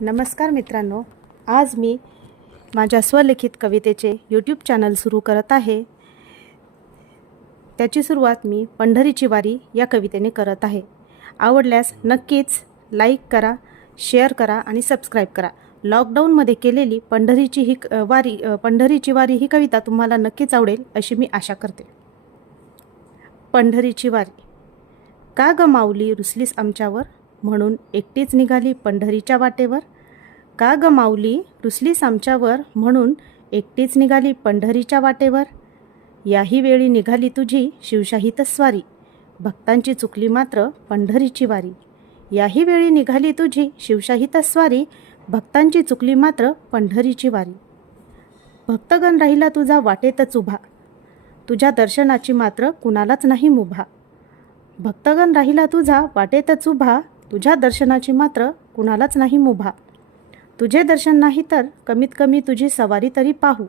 नमस्कार मित्रांनो, आज मी माझ्या स्वलिखित कवितेचे यूट्यूब चॅनल सुरू करत आहे। त्याची सुरुवात मी पंढरीची वारी या कवितेने करत आहे। आवडल्यास नक्कीच लाईक करा, शेअर करा आणि सबस्क्राईब करा। लॉकडाऊनमध्ये केलेली पंढरीची वारी ही कविता तुम्हाला नक्कीच आवडेल अशी मी आशा करते। पंढरीची वारी। का ग माऊली रुसलीस आमच्यावर, म्हणून एकटीच निघाली पंढरीच्या वाटेवर। का ग माऊली रुसलीस आमच्यावर, म्हणून एकटीच निघाली पंढरीच्या वाटेवर। याही वेळी निघाली तुझी शिवशाहीत स्वारी, भक्तांची चुकली मात्र पंढरीची वारी। याही वेळी निघाली तुझी शिवशाहीत स्वारी, भक्तांची चुकली मात्र पंढरीची वारी। भक्तगण राहिला तुझा वाटेतच उभा, तुझ्या दर्शनाची मात्र कुणालाच नाही मुभा। भक्तगण राहिला तुझा वाटेतच उभा, तुझ्या दर्शनाची मात्र कुणालाच नाही मुभा। तुझे दर्शन नाही तर कमीत कमी तुझी सवारी तरी पाहू,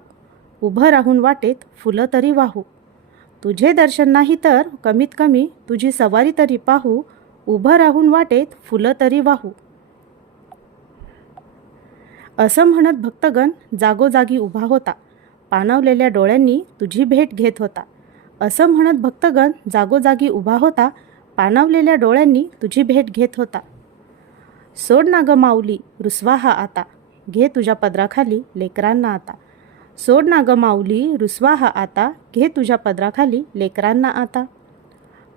उभं राहून वाटेत फुलं तरी वाहू। तुझे दर्शन नाही तर कमीत कमी तुझी सवारी तरी पाहू, उभं राहून वाटेत फुलं तरी वाहू। असं म्हणत भक्तगण जागोजागी उभा होता, पाणावलेल्या डोळ्यांनी तुझी भेट घेत होता। असं म्हणत भक्तगण जागोजागी उभा होता, पाणावलेल्या डोळ्यांनी तुझी भेट घेत होता। सोड ना ग माऊली रुसवा हा आता, घे तुझ्या पदराखाली लेकरांना आता। सोड ना ग माऊली रुसवा हा आता, घे तुझ्या पदराखाली लेकरांना आता।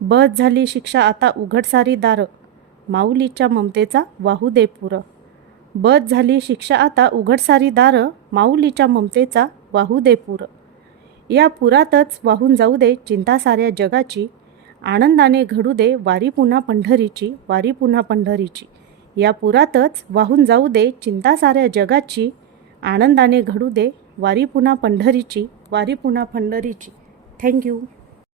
बस झाली शिक्षा आता उघड सारी दार, माऊलीच्या ममतेचा वाहू दे पुर। बस झाली शिक्षा आता उघड सारी दार, माऊलीच्या ममतेचा वाहू दे पुर। या पुरातच वाहून जाऊ दे चिंता साऱ्या जगाची, आनंदाने घडू दे वारी पुन्हा पंढरीची, वारी पुन्हा पंढरीची। या पुरातच वाहून जाऊ दे चिंता साऱ्या जगाची, आनंदाने घडू दे वारी पुन्हा पंढरीची, वारी पुन्हा पंढरीची। थँक्यू।